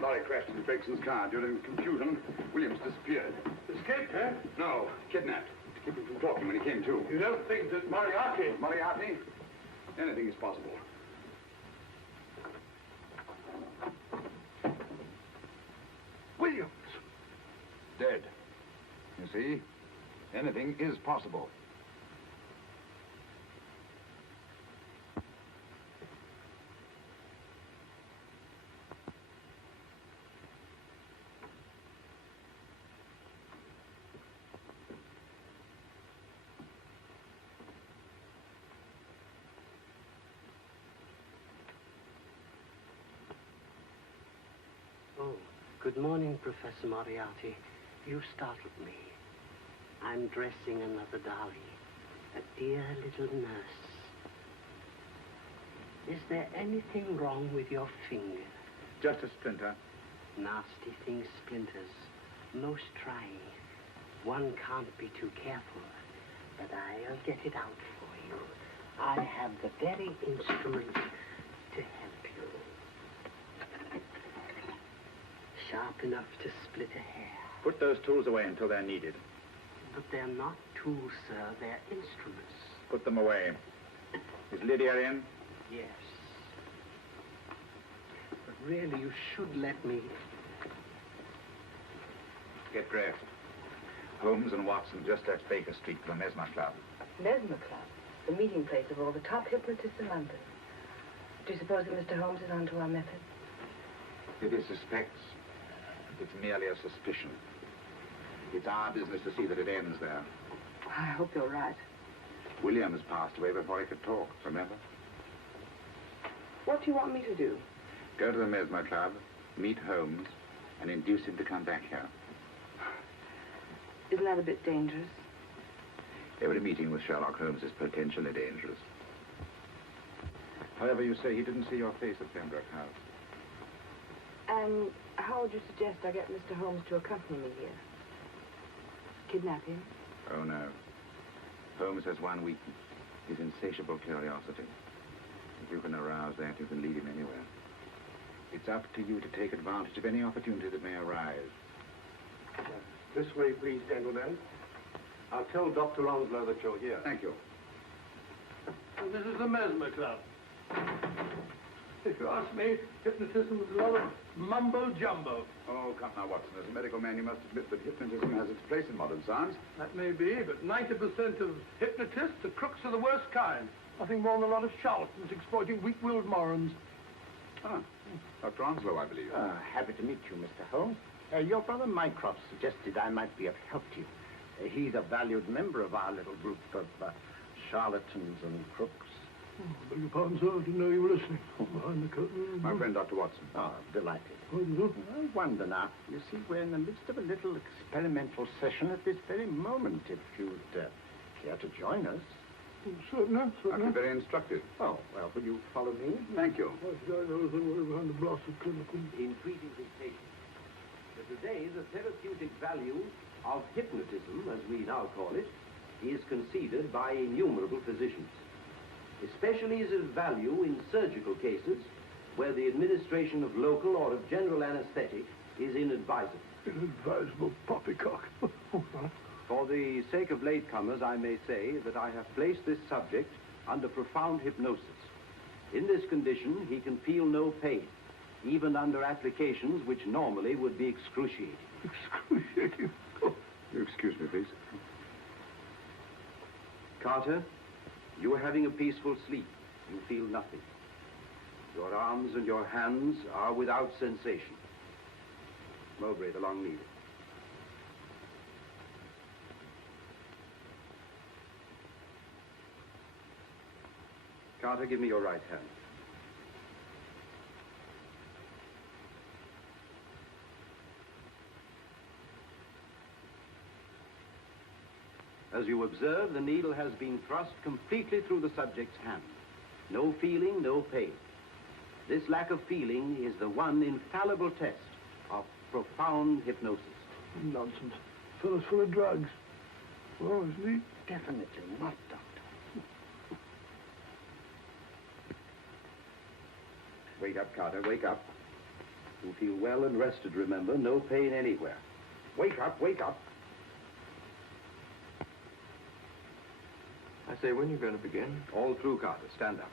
Lorry crashed into Gregson's car. During the confusion, Williams disappeared. Escaped, eh? No, kidnapped. To keep him from talking when he came to. You don't think that Moriarty... Moriarty? Anything is possible. Williams! Dead. You see? Anything is possible. Oh, good morning, Professor Moriarty. You startled me. I'm dressing another dolly, a dear little nurse. Is there anything wrong with your finger? Just a splinter. Nasty thing, splinters. Most trying. One can't be too careful, but I'll get it out for you. I have the very instrument to help you. Sharp enough to split a hair. Put those tools away until they're needed. But they're not tools, sir. They're instruments. Put them away. Is Lydia in? Yes. But really, you should let me... Get dressed. Holmes and Watson just left Baker Street for the Mesmer Club. Mesmer Club, the meeting place of all the top hypnotists in London. Do you suppose that Mr. Holmes is onto our method? If he suspects, it's merely a suspicion. It's our business to see that it ends there. I hope you're right. Williams passed away before he could talk, remember? What do you want me to do? Go to the Mesmer Club, meet Holmes, and induce him to come back here. Isn't that a bit dangerous? Every meeting with Sherlock Holmes is potentially dangerous. However, you say he didn't see your face at Pembroke House. And how would you suggest I get Mr. Holmes to accompany me here? Kidnap him? Oh, no. Holmes has one weakness, his insatiable curiosity. If you can arouse that, you can lead him anywhere. It's up to you to take advantage of any opportunity that may arise. This way, please, gentlemen. I'll tell Dr. Onslow that you're here. Thank you. And this is the Mesmer Club. If you ask me, hypnotism is a lot of mumbo-jumbo. Oh, come now, Watson. As a medical man, you must admit that hypnotism has its place in modern science. That may be, but 90% of hypnotists are crooks of the worst kind. Nothing more than a lot of charlatans exploiting weak-willed morons. Ah, Dr. Onslow, I believe. Happy to meet you, Mr. Holmes. Your brother Mycroft suggested I might be of help to you. He's a valued member of our little group of charlatans and crooks. Oh, I beg your pardon, sir. I didn't know you were listening. Behind the curtain. My friend, Dr. Watson. Oh, delighted. Oh, I wonder now. You see, we're in the midst of a little experimental session at this very moment. If you'd care to join us. Certainly, certainly. That'd be very instructive. Oh, well, will you follow me? Thank you. Behind the blasted clinical. In treating his patients, today the therapeutic value of hypnotism, as we now call it, is conceded by innumerable physicians. Especially is of value in surgical cases where the administration of local or of general anesthetic is inadvisable. Inadvisable poppycock. For the sake of latecomers, I may say that I have placed this subject under profound hypnosis. In this condition, he can feel no pain, even under applications which normally would be excruciating. Excruciating? Oh. Excuse me, please. Carter, you are having a peaceful sleep. You feel nothing. Your arms and your hands are without sensation. Mowbray, the long needle. Carter, give me your right hand. As you observe, the needle has been thrust completely through the subject's hand. No feeling, no pain. This lack of feeling is the one infallible test of profound hypnosis. Nonsense. Fellow's full of drugs. Oh, isn't he? Definitely not, Doctor. Wake up, Carter, wake up. You feel well and rested, remember. No pain anywhere. Wake up, wake up. I say, when are you going to begin? All through, Carter. Stand up.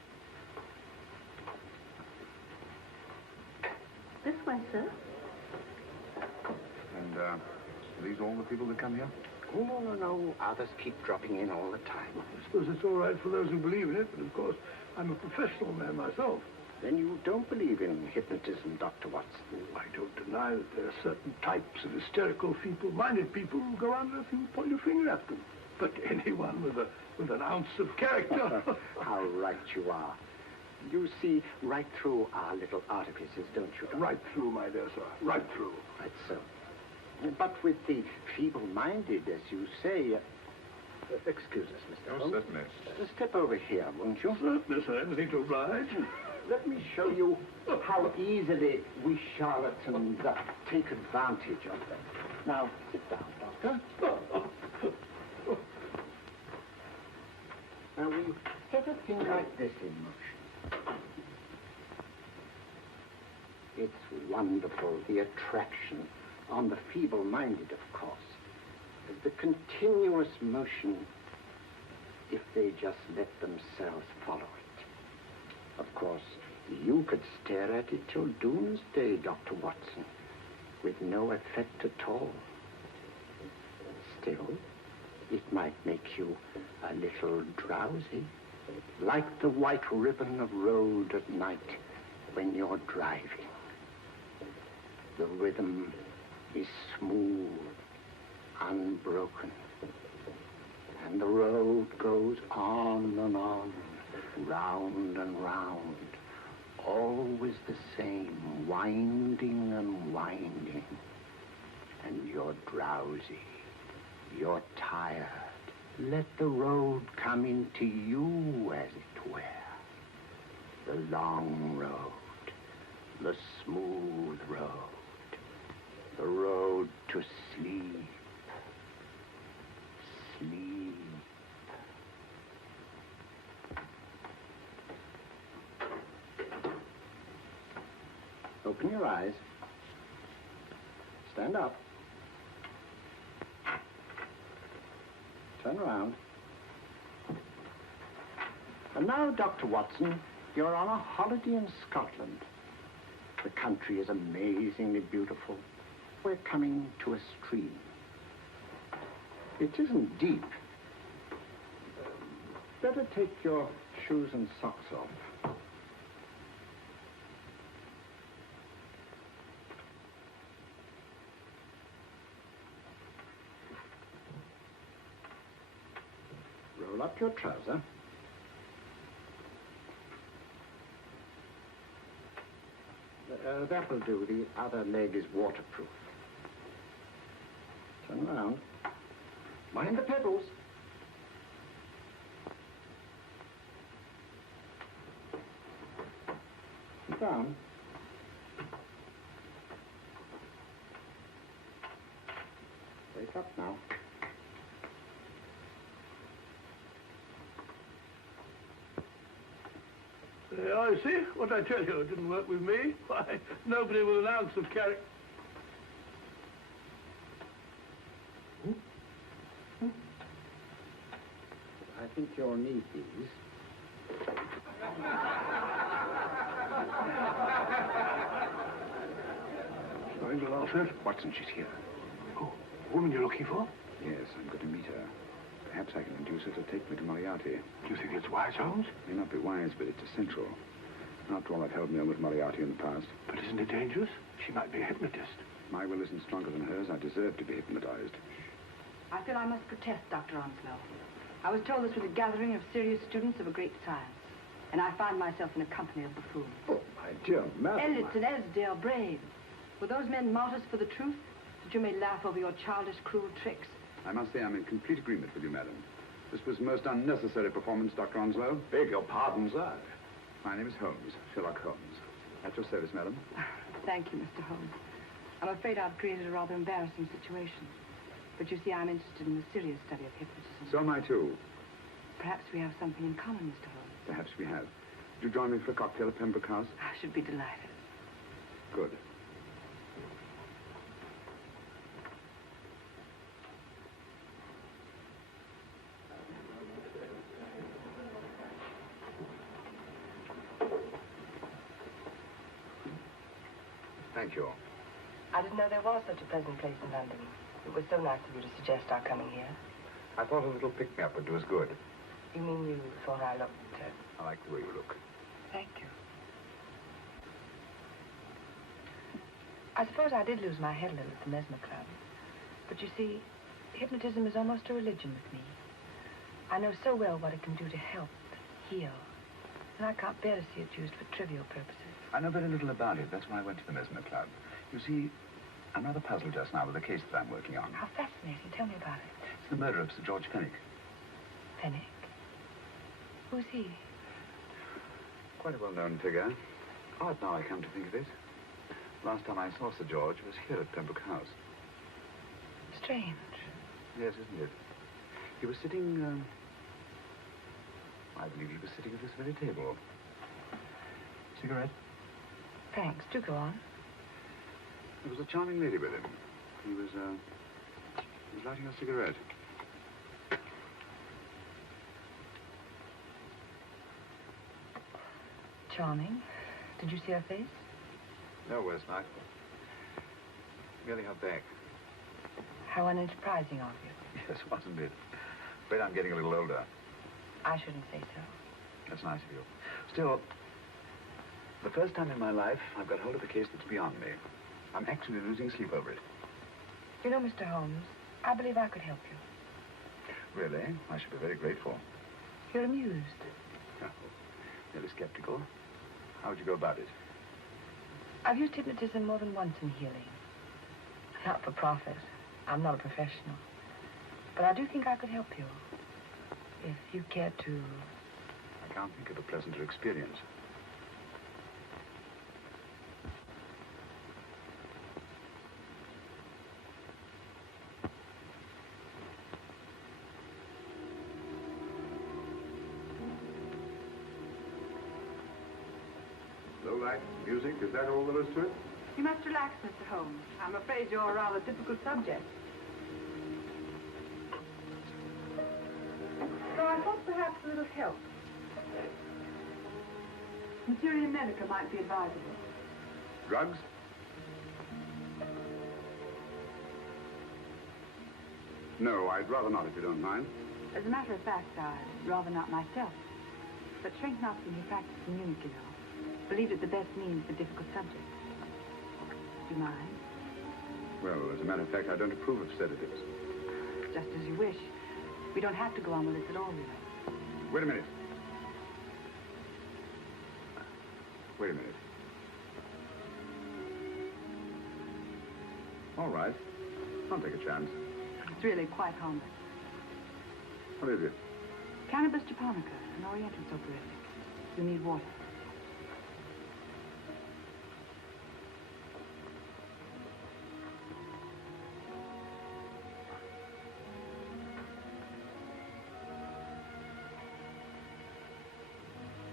This way, sir. And, are these all the people that come here? Oh, no. Others keep dropping in all the time. I suppose it's all right for those who believe in it, but of course, I'm a professional man myself. Then you don't believe in hypnotism, Dr. Watson? I don't deny that there are certain types of hysterical, feeble-minded people who go under if you point your finger at them. But anyone with an ounce of character... How right you are. You see right through our little artifices, don't you, Doctor? Right through, my dear sir. Right through. Right so. But with the feeble-minded, as you say... excuse us, Mr. Holmes. Certainly. Step over here, won't you? Certainly, sir. Anything to oblige. Let me show you how easily we charlatans take advantage of them. Now, sit down, Doctor. Now, we set a thing like this in motion. It's wonderful, the attraction on the feeble-minded, of course. The continuous motion, if they just let themselves follow it. Of course, you could stare at it till doomsday, Dr. Watson, with no effect at all. Still, it might make you a little drowsy. like the white ribbon of road at night when you're driving. The rhythm is smooth, unbroken, and the road goes on and on, round and round, always the same, winding and winding. And you're drowsy, you're tired. Let the road come into you, as it were. The long road, the smooth road, the road to sleep. Sleep. Open your eyes. Stand up. Turn around. And now, Dr. Watson, you're on a holiday in Scotland. The country is amazingly beautiful. We're coming to a stream. It isn't deep. Better take your shoes and socks off. Roll up your trouser. That'll do. The other leg is waterproof. Turn around. Mind the pedals. Sit down. Wake up now. I see. What I tell you, it didn't work with me. Why, nobody with an ounce of character. I think you'll need these. Nothing to laugh at. Watson, she's here. Oh, the woman you're looking for? Yes, I'm going to meet her. Perhaps I can induce her to take me to Moriarty. Do you think it's wise, Holmes? May not be wise, but it's essential. After all, I've held me on with Moriarty in the past. But isn't it dangerous? She might be a hypnotist. My will isn't stronger than hers. I deserve to be hypnotized. I feel I must protest, Dr. Onslow. I was told this was a gathering of serious students of a great science, and I find myself in a company of buffoons. Oh, my dear madam. Elliot and Esdale brave. Were those men martyrs for the truth, that you may laugh over your childish, cruel tricks? I must say I'm in complete agreement with you, madam. This was most unnecessary performance, Dr. Onslow. Beg your pardon, sir. My name is Holmes, Sherlock Holmes. At your service, madam. Thank you, Mr. Holmes. I'm afraid I've created a rather embarrassing situation. But you see, I'm interested in the serious study of hypnotism. So am I, too. Perhaps we have something in common, Mr. Holmes. Perhaps we have. Would you join me for a cocktail at Pembroke House? I should be delighted. Good. Thank you. I didn't know there was such a pleasant place in London. It was so nice of you to suggest our coming here. I thought a little pick-me-up would do us good. You mean you thought I looked... I like the way you look. Thank you. I suppose I did lose my head a little at the Mesmer Club. But you see, hypnotism is almost a religion with me. I know so well what it can do to help, heal. And I can't bear to see it used for trivial purposes. I know very little about it. That's why I went to the Mesmer Club. You see, I'm rather puzzled just now with the case that I'm working on. How fascinating. Tell me about it. It's the murder of Sir George Fenwick. Fenwick? Who's he? Quite a well-known figure. Odd now I come to think of it. Last time I saw Sir George was here at Pembroke House. Strange. Yes, isn't it? He was sitting, I believe he was sitting at this very table. Cigarette? Thanks. Do go on. There was a charming lady with him. He was lighting a cigarette. Charming. Did you see her face? No, West Night. Merely her back. How unenterprising of you. Yes, wasn't it? Afraid I'm getting a little older. I shouldn't say so. That's nice of you. Still, the first time in my life, I've got hold of a case that's beyond me. I'm actually losing sleep over it. You know, Mr. Holmes, I believe I could help you. Really? I should be very grateful. You're amused. Oh, nearly skeptical. How would you go about it? I've used hypnotism more than once in healing. Not for profit. I'm not a professional. But I do think I could help you. If you care to... I can't think of a pleasanter experience. Low light, music, is that all there is to it? You must relax, Mr. Holmes. I'm afraid you're a rather difficult subject. So I thought perhaps a little help. Materia medica might be advisable. Drugs? No, I'd rather not, if you don't mind. As a matter of fact, I'd rather not myself. But Shrink Knopfler, who practiced in Munich, you know, believed it the best means for difficult subjects. Do you mind? Well, as a matter of fact, I don't approve of sedatives. Just as you wish. We don't have to go on with this at all, you know. Wait a minute. Wait a minute. All right. I'll take a chance. It's really quite harmless. What is it? Cannabis japonica, an oriental soporific. You need water.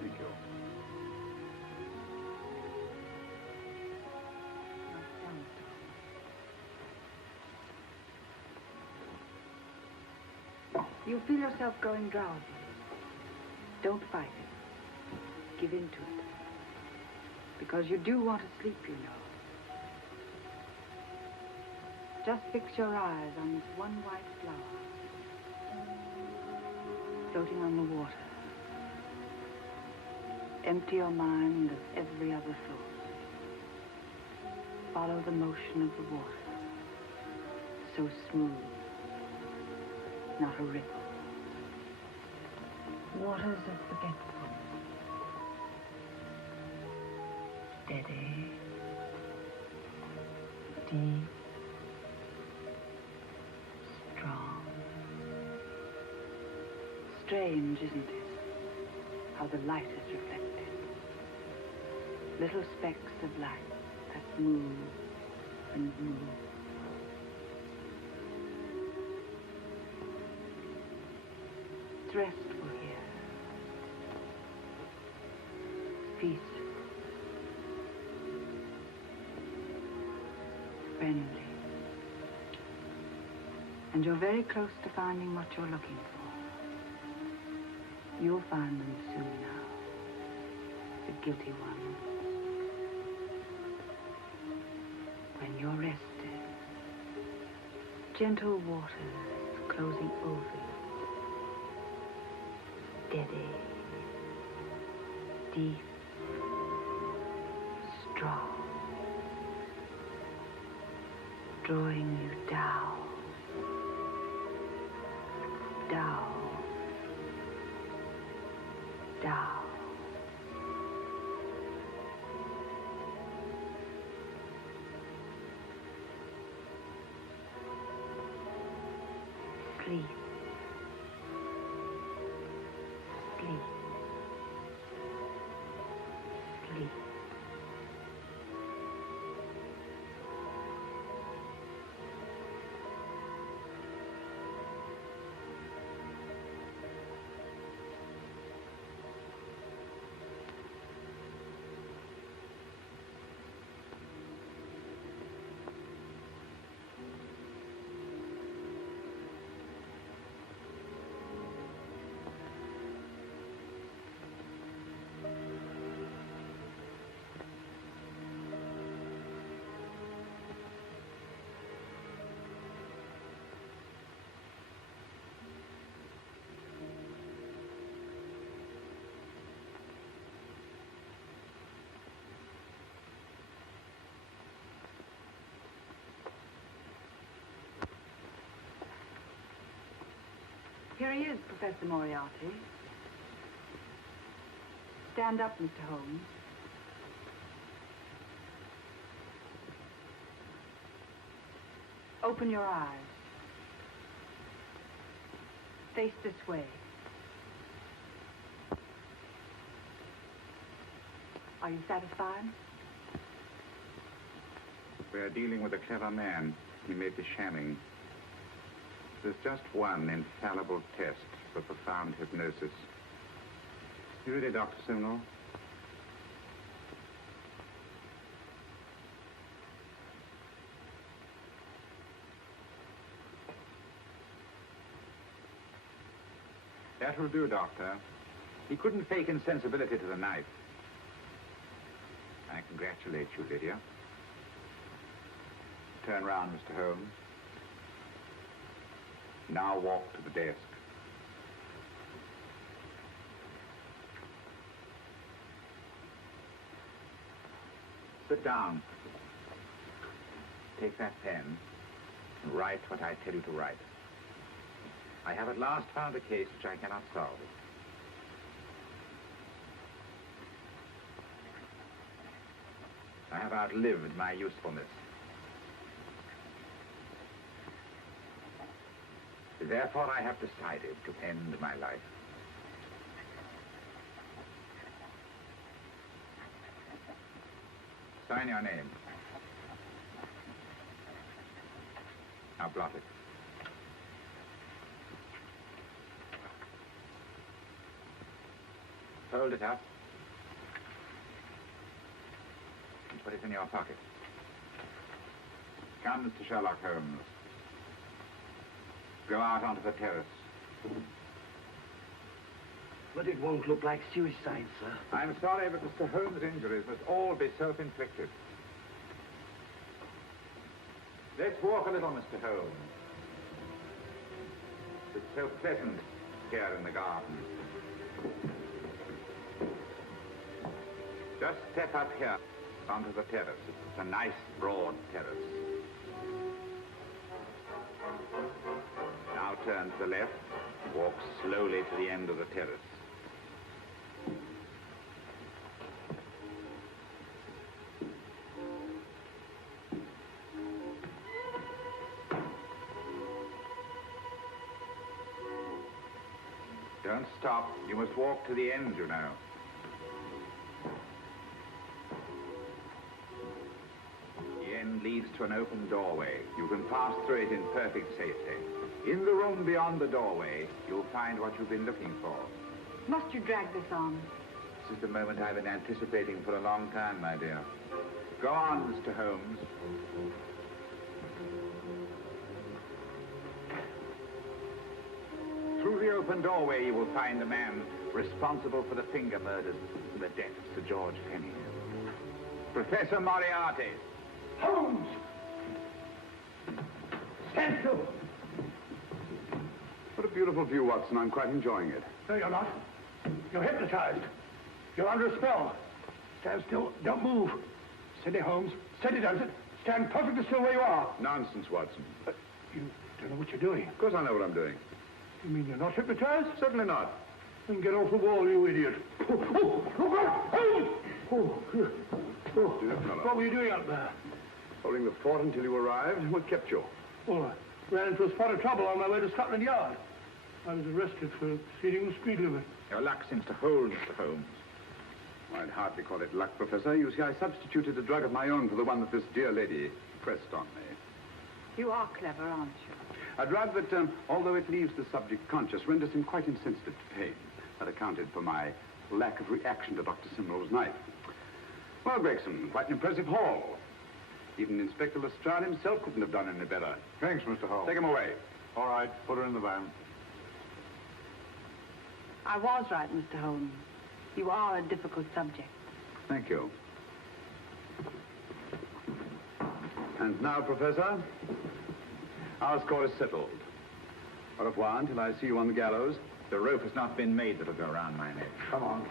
Thank you. You feel yourself going drowsy. Don't fight it. Give in to it. Because you do want to sleep, you know. Just fix your eyes on this one white flower. Floating on the water. Empty your mind of every other thought. Follow the motion of the water. So smooth. Not a ripple. Waters of forgetfulness. Steady. Deep. Strong. Strange, isn't it? How the light is reflected. Little specks of light that move and move. It's restful here. Peaceful. Friendly. And you're very close to finding what you're looking for. You'll find them soon now. The guilty ones. When you're rested, gentle waters closing over you. Steady, deep, strong, drawing you down, down, down. Sleep. Sleep. Sleep. Here he is, Professor Moriarty. Stand up, Mr. Holmes. Open your eyes. Face this way. Are you satisfied? We are dealing with a clever man. He may be shamming. There's just one infallible test for profound hypnosis. You ready, Dr. Simnel? That will do, Doctor. He couldn't fake insensibility to the knife. I congratulate you, Lydia. Turn round, Mr. Holmes. Now walk to the desk. Sit down. Take that pen and write what I tell you to write. I have at last found a case which I cannot solve. I have outlived my usefulness. Therefore, I have decided to end my life. Sign your name. Now blot it. Hold it up. And put it in your pocket. Come, Mr. Sherlock Holmes. Go out onto the terrace. But it won't look like suicide, sir. I'm sorry, but Mr. Holmes' injuries must all be self-inflicted. Let's walk a little, Mr. Holmes. It's so pleasant here in the garden. Just step up here onto the terrace. It's a nice, broad terrace. Now turn to the left. Walk slowly to the end of the terrace. Don't stop. You must walk to the end, you know. The end leads to an open doorway. You can pass through it in perfect safety. In the room beyond the doorway, you'll find what you've been looking for. Must you drag this on? This is the moment I've been anticipating for a long time, my dear. Go on, Mr. Holmes. Through the open doorway, you will find the man responsible for the finger murders and the death of Sir George Penny. Professor Moriarty. Holmes! Stand still! What a beautiful view, Watson. I'm quite enjoying it. No, you're not. You're hypnotized. You're under a spell. Stand still. Don't move. Steady, Holmes. Steady, does it? Stand perfectly still where you are. Nonsense, Watson. You don't know what you're doing. Of course I know what I'm doing. You mean you're not hypnotized? Certainly not. Then get off the wall, you idiot. Oh, look out! Holmes! Oh, Dear fellow. what were you doing up there? Holding the fort until you arrived. What kept you? Well, I ran into a spot of trouble on my way to Scotland Yard. I was arrested for exceeding the speed limit. Your luck seems to hold, Mr. Holmes. I'd hardly call it luck, Professor. You see, I substituted a drug of my own for the one that this dear lady pressed on me. You are clever, aren't you? A drug that, although it leaves the subject conscious, renders him quite insensitive to pain. That accounted for my lack of reaction to Dr. Simnel's knife. Well, Gregson, quite an impressive haul. Even Inspector Lestrade himself couldn't have done any better. Thanks, Mr. Holmes. Take him away. All right, put her in the van. I was right, Mr. Holmes. You are a difficult subject. Thank you. And now, Professor, our score is settled. Au revoir until I see you on the gallows. The rope has not been made that'll go around my neck. Come on.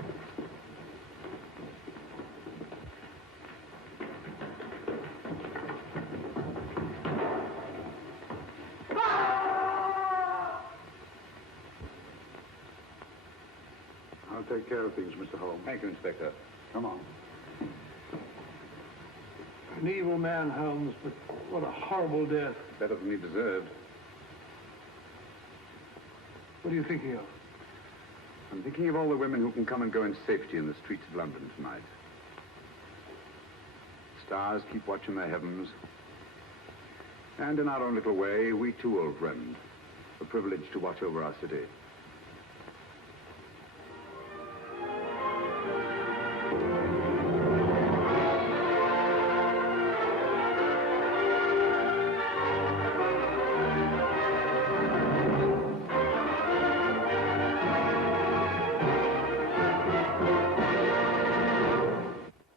I'll take care of things, Mr. Holmes. Thank you, Inspector. Come on. An evil man, Holmes, but what a horrible death. Better than he deserved. What are you thinking of? I'm thinking of all the women who can come and go in safety in the streets of London tonight. Stars keep watch in the heavens. And in our own little way, we too, old friend, are privileged to watch over our city.